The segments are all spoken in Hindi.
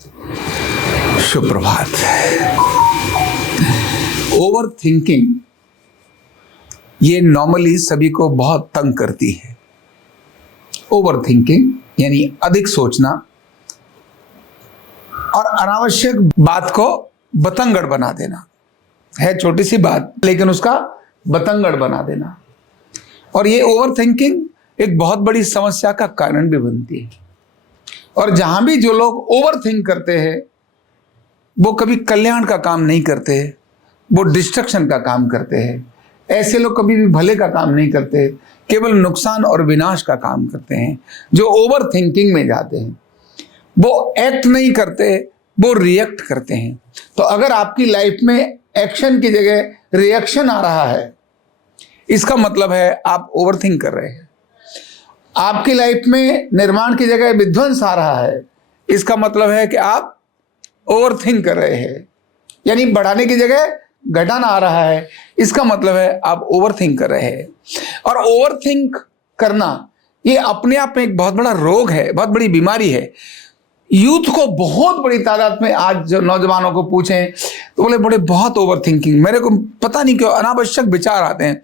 सुप्रभात। ओवर थिंकिंग ये नॉर्मली सभी को बहुत तंग करती है। ओवर थिंकिंग यानी अधिक सोचना और अनावश्यक बात को बतंगड़ बना देना। है छोटी सी बात लेकिन उसका बतंगड़ बना देना। और ये ओवर थिंकिंग एक बहुत बड़ी समस्या का कारण भी बनती है। और जहां भी जो लोग ओवर थिंक करते हैं वो कभी कल्याण का काम नहीं करते, वो डिस्ट्रक्शन का काम करते हैं। ऐसे लोग कभी भी भले का काम नहीं करते, केवल नुकसान और विनाश का काम करते हैं। जो ओवर थिंकिंग में जाते हैं वो एक्ट नहीं करते, वो रिएक्ट करते हैं। तो अगर आपकी लाइफ में एक्शन की जगह रिएक्शन आ रहा है, इसका मतलब है आप ओवर थिंक कर रहे हैं। आपकी लाइफ में निर्माण की जगह विध्वंस आ रहा है, इसका मतलब है कि आप ओवर थिंक कर रहे हैं। यानी बढ़ाने की जगह घटाना आ रहा है, इसका मतलब है आप ओवर थिंक कर रहे हैं। और ओवर थिंक करना ये अपने आप में एक बहुत बड़ा रोग है, बहुत बड़ी बीमारी है। यूथ को बहुत बड़ी तादाद में आज जो नौजवानों को पूछें तो बोले बड़े बहुत ओवर थिंकिंग, मेरे को पता नहीं क्यों अनावश्यक विचार आते हैं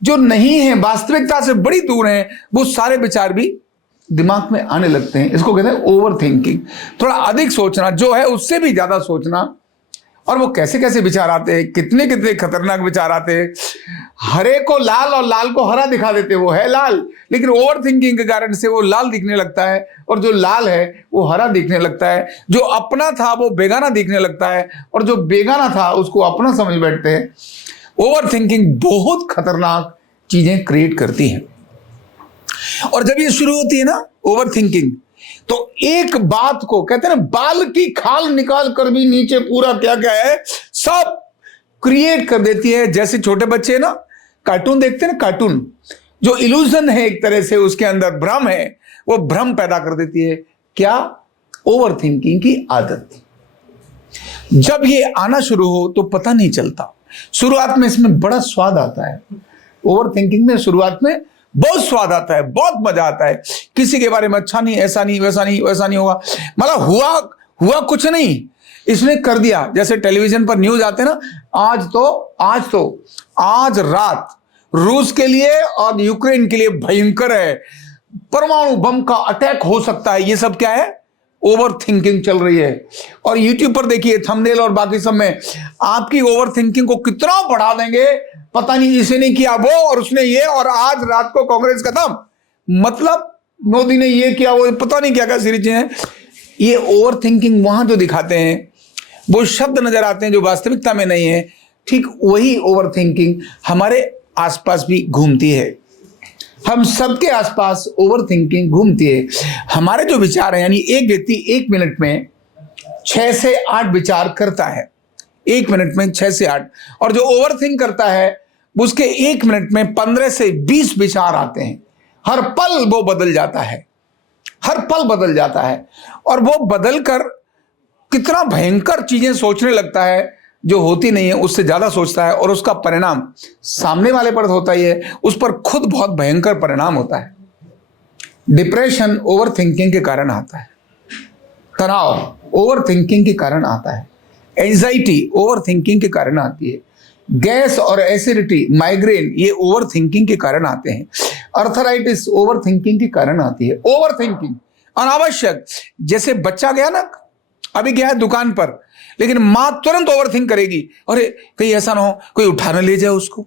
जो नहीं है, वास्तविकता से बड़ी दूर हैं, वो सारे विचार भी दिमाग में आने लगते हैं। इसको कहते हैं ओवर थिंकिंग। थोड़ा अधिक सोचना, जो है उससे भी ज्यादा सोचना। और वो कैसे कैसे विचार आते हैं, कितने कितने खतरनाक विचार आते हैं। हरे को लाल और लाल को हरा दिखा देते, वो है लाल, लेकिन ओवर थिंकिंग के कारण से वो लाल दिखने लगता है, और जो लाल है वो हरा दिखने लगता है। जो अपना था वो बेगाना दिखने लगता है, और जो बेगाना था उसको अपना समझ बैठते हैं। ओवर थिंकिंग बहुत खतरनाक चीजें क्रिएट करती है। और जब ये शुरू होती है ना ओवर थिंकिंग, तो एक बात को कहते हैं ना, बाल की खाल निकाल कर भी नीचे पूरा क्या क्या है सब क्रिएट कर देती है। जैसे छोटे बच्चे ना कार्टून देखते हैं ना, कार्टून जो इल्यूजन है एक तरह से, उसके अंदर भ्रम है, वो भ्रम पैदा कर देती है। क्या? ओवर थिंकिंग की आदत। जब ये आना शुरू हो तो पता नहीं चलता। शुरुआत में इसमें बड़ा स्वाद आता है। ओवर थिंकिंग में शुरुआत में बहुत स्वाद आता है, बहुत मजा आता है। किसी के बारे में अच्छा नहीं, ऐसा नहीं, वैसा नहीं, वैसा नहीं होगा, मतलब हुआ कुछ नहीं, इसने कर दिया। जैसे टेलीविजन पर न्यूज आते हैं ना, आज रात रूस के लिए और यूक्रेन के लिए भयंकर है, परमाणु बम का अटैक हो सकता है। ये सब क्या है? ओवर थिंकिंग चल रही है। और यूट्यूब पर देखिए थंबनेल और बाकी सब में आपकी ओवर थिंकिंग को कितना बढ़ा देंगे। पता नहीं इसे नहीं किया वो, और उसने ये, और आज रात को कांग्रेस खत्म, मतलब मोदी ने ये किया, वो पता नहीं क्या क्या सीरीजें हैं। ये ओवर थिंकिंग वहां जो दिखाते हैं, वो शब्द नजर आते हैं जो वास्तविकता में नहीं है। ठीक वही ओवर थिंकिंग हमारे आसपास भी घूमती है। हम सबके आसपास ओवर थिंकिंग घूमती है। हमारे जो विचार है, यानी एक व्यक्ति 1 मिनट में 6 से 8 विचार करता है। 1 मिनट में 6 से 8। और जो ओवर थिंक करता है उसके 1 मिनट में 15 से 20 विचार आते हैं। हर पल वो बदल जाता है, हर पल बदल जाता है। और वो बदल कर कितना भयंकर चीजें सोचने लगता है जो होती नहीं है, उससे ज्यादा सोचता है, और उसका परिणाम सामने वाले पर होता ही है, उस पर खुद बहुत भयंकर परिणाम होता है। डिप्रेशन ओवर थिंकिंग के कारण आता है, तनाव ओवर थिंकिंग के कारण आता है, एंजाइटी ओवर थिंकिंग के कारण आती है, गैस और एसिडिटी, माइग्रेन ये ओवर थिंकिंग के कारण आते हैं, अर्थराइटिस ओवर थिंकिंग के कारण आती है। ओवर थिंकिंग अनावश्यक, जैसे बच्चा गया ना, अभी गया है दुकान पर, लेकिन मां तुरंत ओवर थिंक करेगी, अरे कहीं ऐसा ना हो कोई उठा ना ले जाए उसको,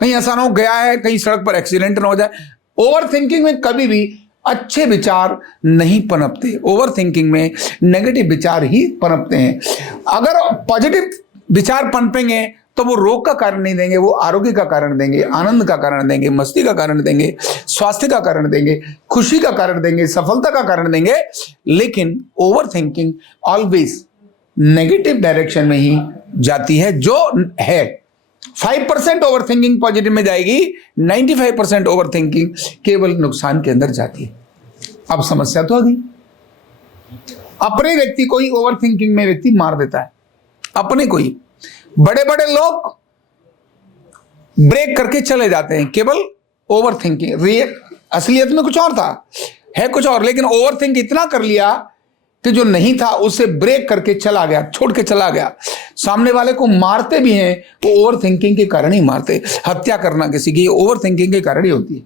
कहीं ऐसा ना हो गया है कहीं सड़क पर एक्सीडेंट ना हो जाए। ओवर थिंकिंग में कभी भी अच्छे विचार नहीं पनपते, ओवर थिंकिंग में नेगेटिव विचार ही पनपते हैं। अगर पॉजिटिव विचार पनपेंगे तो वो रोग का कारण नहीं देंगे, वो आरोग्य का कारण देंगे, आनंद का कारण देंगे, मस्ती का कारण देंगे, स्वास्थ्य का कारण देंगे, खुशी का कारण देंगे, सफलता का कारण देंगे। लेकिन over thinking always negative direction में ही जाती है। जो है 5% ओवर थिंकिंग पॉजिटिव में जाएगी, 95% ओवर थिंकिंग केवल नुकसान के अंदर जाती है। अब समस्या तो आ गई, अपने व्यक्ति को ही ओवर थिंकिंग में व्यक्ति मार देता है, अपने को ही। बड़े बड़े लोग ब्रेक करके चले जाते हैं केवल ओवर थिंकिंग। असलियत में कुछ और था, है कुछ और, लेकिन ओवर थिंक इतना कर लिया कि जो नहीं था उसे ब्रेक करके चला गया, छोड़ के चला गया। सामने वाले को मारते भी हैं वो ओवर थिंकिंग के कारण ही मारते। हत्या करना किसी की ओवर थिंकिंग के कारण ही होती है,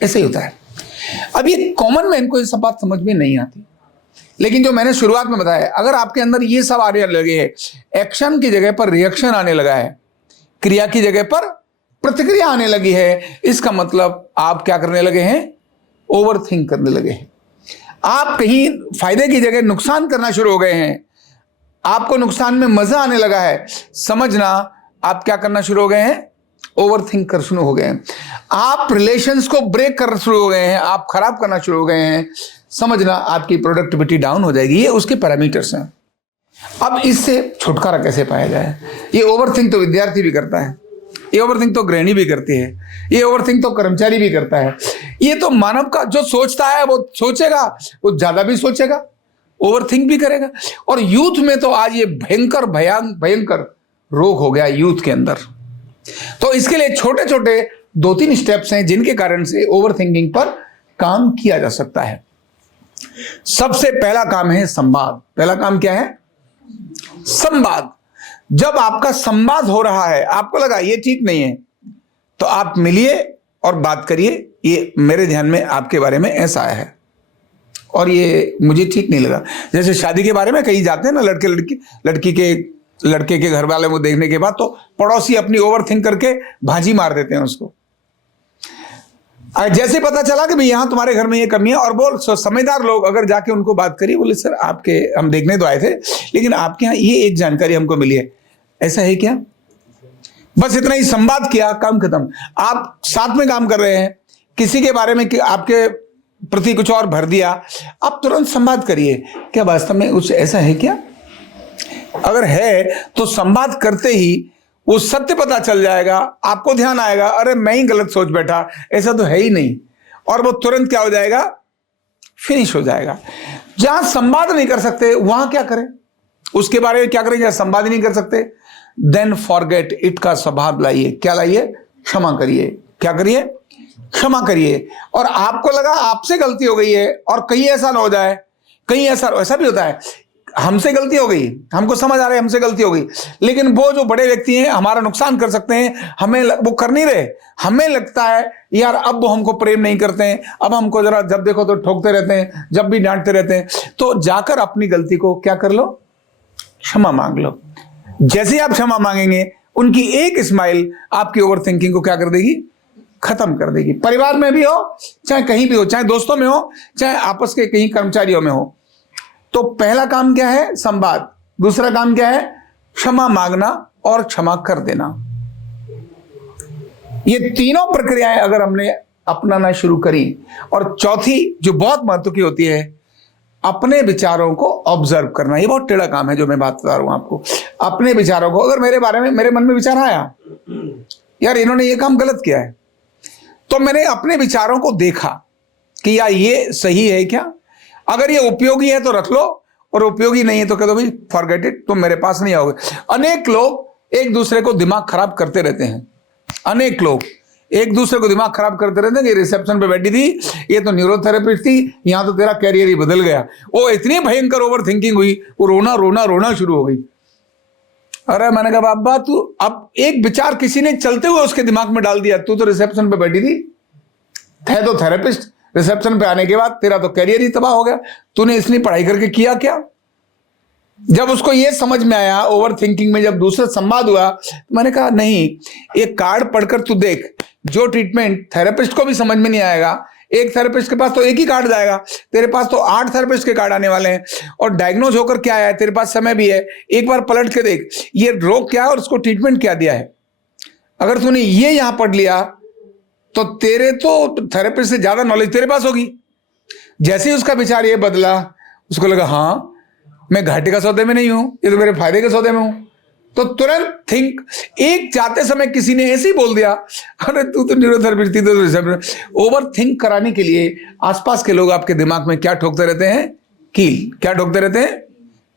ऐसे ही होता है। अब ये कॉमन मैन को ये सब बात समझ में नहीं आती, लेकिन जो मैंने शुरुआत में बताया, अगर आपके अंदर ये सब आने लगे है, एक्शन की जगह पर रिएक्शन आने लगा है, क्रिया की जगह पर प्रतिक्रिया आने लगी है, इसका मतलब आप क्या करने लगे हैं? ओवर थिंक करने लगे हैं। आप कहीं फायदे की जगह नुकसान करना शुरू हो गए हैं, आपको नुकसान में मजा आने लगा है, समझना आप क्या करना शुरू हो गए हैं? ओवर थिंक कर शुरू हो गए हैं। आप रिलेशंस को ब्रेक करना शुरू हो गए हैं, आप खराब करना शुरू हो गए हैं, समझना आपकी प्रोडक्टिविटी डाउन हो जाएगी। ये उसके पैरामीटर्स हैं। अब इससे छुटकारा कैसे पाया जाए? ये ओवरथिंक तो विद्यार्थी भी करता है, ये ओवरथिंक तो गृहिणी भी करती है, ये ओवरथिंक तो कर्मचारी भी करता है। ये तो मानव का जो सोचता है वो सोचेगा, वो ज्यादा भी सोचेगा, ओवरथिंक भी करेगा। और यूथ में तो आज ये भयंकर भयंकर रोग हो गया यूथ के अंदर। तो इसके लिए छोटे छोटे 2-3 स्टेप्स हैं जिनके कारण से ओवरथिंकिंग पर काम किया जा सकता है। सबसे पहला काम है संवाद। पहला काम क्या है? संवाद। जब आपका संवाद हो रहा है, आपको लगा ये ठीक नहीं है, तो आप मिलिए और बात करिए, ये मेरे ध्यान में आपके बारे में ऐसा आया है और ये मुझे ठीक नहीं लगा। जैसे शादी के बारे में कहीं जाते हैं ना, लड़के के घर वाले वो देखने के बाद तो पड़ोसी अपनी ओवरथिंक करके भाजी मार देते हैं उसको। जैसे पता चला कि भाई यहां तुम्हारे घर में ये कमी है, और बोल समझदार लोग अगर जाके उनको बात करिए, बोले सर आपके हम देखने तो आए थे, लेकिन आपके यहाँ ये एक जानकारी हमको मिली है, ऐसा है क्या? बस इतना ही संवाद किया, काम खत्म। आप साथ में काम कर रहे हैं, किसी के बारे में आपके प्रति कुछ और भर दिया, आप तुरंत संवाद करिए, क्या वास्तव में कुछ ऐसा है क्या? अगर है तो संवाद करते ही वो सत्य पता चल जाएगा, आपको ध्यान आएगा, अरे मैं ही गलत सोच बैठा, ऐसा तो है ही नहीं, और वो तुरंत क्या हो जाएगा? फिनिश हो जाएगा। जहां संवाद नहीं कर सकते वहां क्या करें? उसके बारे में क्या करें जहां संवाद नहीं कर सकते? देन फॉरगेट इट का स्वभाव लाइए। क्या लाइए? क्षमा करिए। क्या करिए? क्षमा करिए। और आपको लगा आपसे गलती हो गई है, और कहीं ऐसा ना हो जाए, कहीं ऐसा भी होता है, हमसे गलती हो गई, हमको समझ आ रहा है हमसे गलती हो गई, लेकिन वो जो बड़े व्यक्ति हैं हमारा नुकसान कर सकते हैं, हमें वो कर नहीं रहे, हमें लगता है यार अब वो हमको प्रेम नहीं करते हैं, अब हमको जरा जब देखो तो ठोकते रहते हैं, जब भी डांटते रहते हैं। तो जाकर अपनी गलती को क्या कर लो? क्षमा मांग लो। जैसे ही आप क्षमा मांगेंगे, उनकी एक स्माइल आपकी ओवर थिंकिंग को क्या कर देगी? खत्म कर देगी। परिवार में भी हो, चाहे कहीं भी हो, चाहे दोस्तों में हो, चाहे आपस के कहीं कर्मचारियों में हो। तो पहला काम क्या है? संवाद। दूसरा काम क्या है? क्षमा मांगना और क्षमा कर देना। ये तीनों प्रक्रियाएं अगर हमने अपनाना शुरू करी, और चौथी जो बहुत महत्व की होती है, अपने विचारों को ऑब्जर्व करना। ये बहुत टेढ़ा काम है जो मैं बात बता रहा हूं आपको। अपने विचारों को, अगर मेरे बारे में मेरे मन में विचार आया यार इन्होंने ये काम गलत किया है, तो मैंने अपने विचारों को देखा कि यार ये सही है क्या? अगर ये उपयोगी है तो रख लो, और उपयोगी नहीं है तो कह दो भाई फॉरगेट इट, तुम मेरे पास नहीं आओगे। अनेक लोग एक दूसरे को दिमाग खराब करते रहते हैं। अनेक लोग एक दूसरे को दिमाग खराब करते रहते हैं कि रिसेप्शन पे बैठी थी, ये तो न्यूरोथेरेपिस्ट थी, यहां तो तेरा कैरियर ही बदल गया। वो इतनी भयंकर ओवर थिंकिंग हुई, वो रोना शुरू हो गई। अरे मैंने कहा बाबा तू अब एक विचार किसी ने चलते हुए उसके दिमाग में डाल दिया, तू तो रिसेप्शन पे बैठी थी, थे तो थेरेपिस्ट, रिसेप्शन पे आने के बाद तेरा तो कैरियर ही तबाह हो गया। तूने इतनी पढ़ाई करके किया क्या? जब उसको ये समझ में आया ओवर थिंकिंग में, जब दूसरा संवाद हुआ, तो मैंने कहा नहीं, एक कार्ड पढ़कर तू देख, जो ट्रीटमेंट थेरेपिस्ट को भी समझ में नहीं आएगा, एक थेरेपिस्ट के पास तो एक ही कार्ड जाएगा, तेरे पास तो 8 थेरेपिस्ट के कार्ड आने वाले हैं, और डायग्नोज होकर क्या आया, तेरे पास समय भी है, एक बार पलट के देख ये रोग क्या है और उसको ट्रीटमेंट क्या दिया है। अगर तूने ये यहां पढ़ लिया तो तेरे तो थेरेपिस्ट से ज्यादा नॉलेज तेरे पास होगी। जैसे ही उसका विचार ये बदला, उसको लगा हाँ मैं घाटे का सौदे में नहीं हूं, ये तो मेरे फायदे के सौदे में हूं, तो तुरंत थिंक। एक जाते समय किसी ने ऐसे ही बोल दिया, अरे तू तो न्यूरोथेरेपिस्ट थी, तो ओवर थिंक कराने के लिए आसपास के लोग आपके दिमाग में क्या ठोकते रहते हैं? कील। क्या ठोकते रहते हैं?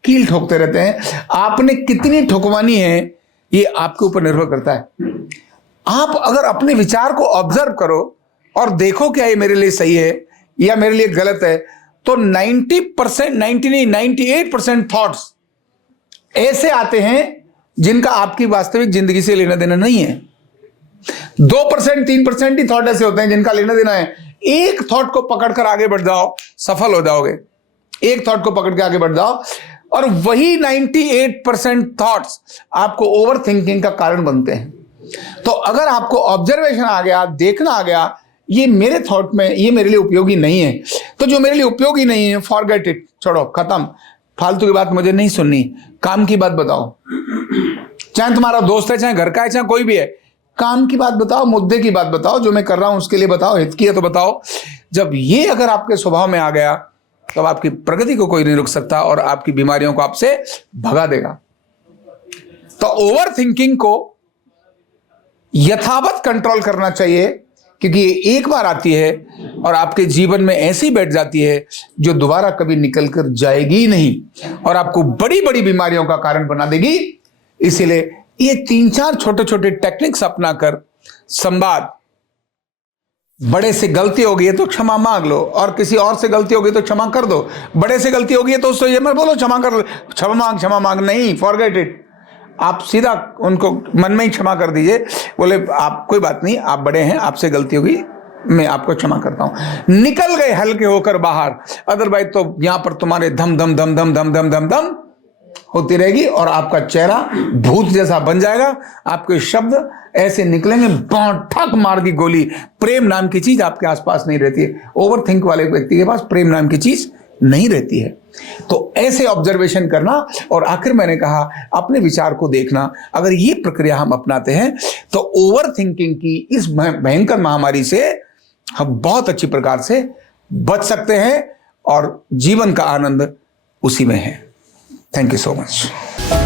कील ठोकते रहते हैं। आपने कितनी ठोकवानी है ये आपके ऊपर निर्भर करता है। आप अगर अपने विचार को ऑब्जर्व करो और देखो क्या ये मेरे लिए सही है या मेरे लिए गलत है, तो 90%, 90 नहीं, 98% थॉट्स ऐसे आते हैं जिनका आपकी वास्तविक जिंदगी से लेना देना नहीं है। 2%, 3% ही थॉट ऐसे होते हैं जिनका लेना देना है। एक थॉट को पकड़कर आगे बढ़ जाओ, सफल हो जाओगे। एक थॉट को पकड़ के आगे बढ़ जाओ, और वही 98% थॉट्स आपको ओवर थिंकिंग का कारण बनते हैं। तो अगर आपको ऑब्जर्वेशन आ गया, देखना आ गया, ये मेरे थॉट में, ये मेरे लिए उपयोगी नहीं है, तो जो मेरे लिए उपयोगी नहीं है, फॉरगेट इट, छोड़ो, खत्म। फालतू की बात मुझे नहीं सुननी, काम की बात बताओ। चाहे तुम्हारा दोस्त है, चाहे घर का है, चाहे कोई भी है, काम की बात बताओ, मुद्दे की बात बताओ, जो मैं कर रहा हूं उसके लिए बताओ, हित की है तो बताओ। जब ये अगर आपके स्वभाव में आ गया, तब आपकी प्रगति को कोई नहीं रोक सकता और आपकी बीमारियों को आपसे भगा देगा। तो ओवर थिंकिंग को यथावत कंट्रोल करना चाहिए, क्योंकि ये एक बार आती है और आपके जीवन में ऐसी बैठ जाती है जो दोबारा कभी निकल कर जाएगी नहीं और आपको बड़ी बड़ी बीमारियों का कारण बना देगी। इसीलिए ये 3-4 छोटे छोटे टेक्निक्स अपना कर संवाद, बड़े से गलती हो गई है तो क्षमा मांग लो, और किसी और से गलती हो गई तो क्षमा कर दो। बड़े से गलती हो गई है तो उसको ये मत बोलो क्षमा कर लो, क्षमा मांग नहीं, फॉरगेट इट। आप सीधा उनको मन में ही क्षमा कर दीजिए, बोले आप कोई बात नहीं, आप बड़े हैं, आपसे गलती होगी, मैं आपको क्षमा करता हूं। निकल गए हल्के होकर बाहर, अदरवाइज तो यहां पर तुम्हारे धम धम धम धम धम धम धम धम होती रहेगी और आपका चेहरा भूत जैसा बन जाएगा। आपके शब्द ऐसे निकलेंगे, ठक मार दी गोली। प्रेम नाम की चीज आपके आसपास नहीं रहती है। ओवर थिंक वाले व्यक्ति के पास प्रेम नाम की चीज नहीं रहती है। तो ऐसे ऑब्जर्वेशन करना, और आखिर मैंने कहा अपने विचार को देखना। अगर ये प्रक्रिया हम अपनाते हैं तो ओवर थिंकिंग की इस भयंकर महामारी से हम बहुत अच्छी प्रकार से बच सकते हैं और जीवन का आनंद उसी में है। Thank you so much.